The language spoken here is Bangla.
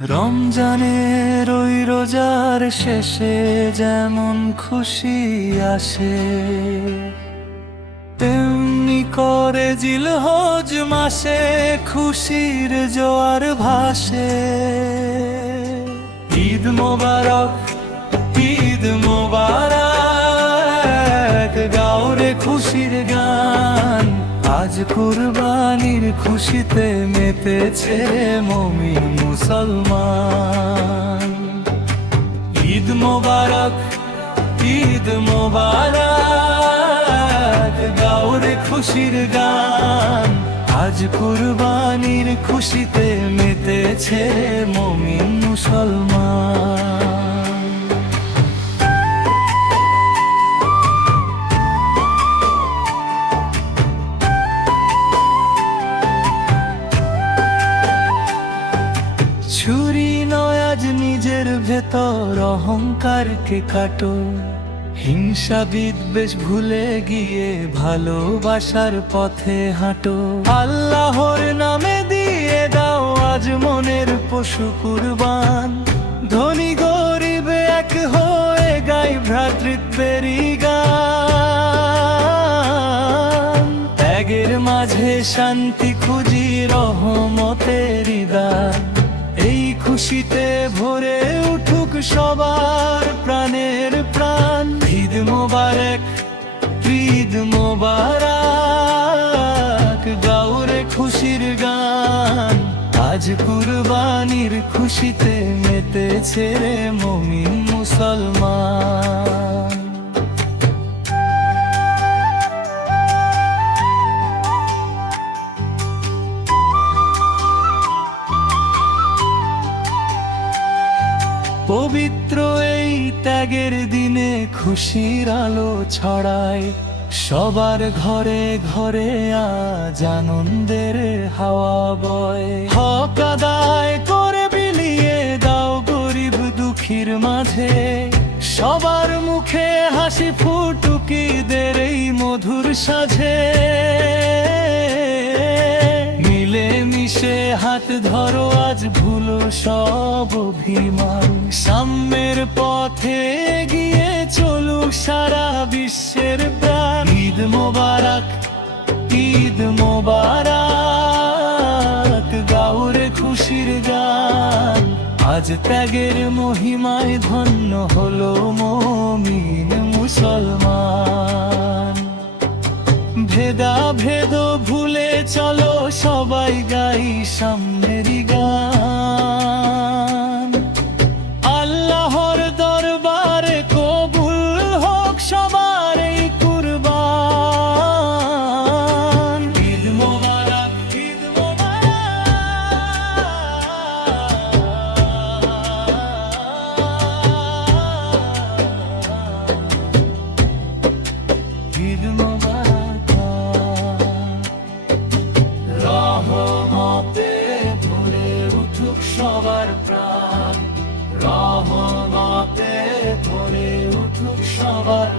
রমজানের ওই রোজার শেষে যেমন খুশি আসে, তেমনি করে জিলহজ মাসে খুশির জোয়ার ভাসে। ঈদ মোবারক, ঈদ মোবারক, গাও রে খুশির গান। আজ কুরবানির খুশিতে মেতেছে মুমিন মুসলমান। ঈদ মোবারক, ঈদ মোবারক, গাও রে খুশির গান। আজ কুরবানির খুশিতে মেতেছে মুমিন মুসলমান। ছুরি নয় আজ নিজের ভেতর অহংকারকে কাটো, হিংসা বিদ্বেষ ভুলে গিয়ে ভালোবাসার পথে হাঁটো। আল্লাহর নামে দিয়ে দাও আজ মনের পশু কুরবান। ধনী গরিব এক হয়ে গাই ভ্রাতৃত্বের গান। ত্যাগের মাঝে শান্তি খুঁজি রহমতের দান। এই খুশিতে ভরে উঠুক সবার প্রাণের প্রাণ। ঈদ মোবারক, ঈদ মোবারক, গাও রে খুশির গান। আজ কুরবানির খুশিতে মেতেছে রে মুমিন মুসলমান। পবিত্র এই ত্যাগের দিনে খুশির আলো ছড়ায়। সবার ঘরে ঘরে আজ আনন্দের হাওয়া বয়। হক আদায় করে বিলিয়ে দাও গরিব দুঃখীর মাঝে। সবার মুখে হাসি ফুটুক ঈদের এই মধুর সাঁঝে। মিলে মিশে হাত ধরো আজ ভুলো সব অভিমান। সাম্যের পথে গিয়ে চলুক সারা বিশ্বের প্রাণ। ঈদ মোবারক, ঈদ মোবারক, গাও রে খুশির গান। আজ ত্যাগের মহিমায় ধন্য হলো মুমিন মুসলমান। ভেদা ভেদ ভুলে চলো সবাই গাই সামনেরই গান। আল্লাহর দরবারে কবুল হোক সবার এই কুরবান। ঈদ মোবারক, ঈদ মোবারক, ঈদ মোবারক। রহমতে ভরে উঠুক সবার প্রাণ। রহমতে ভরে উঠুক সবার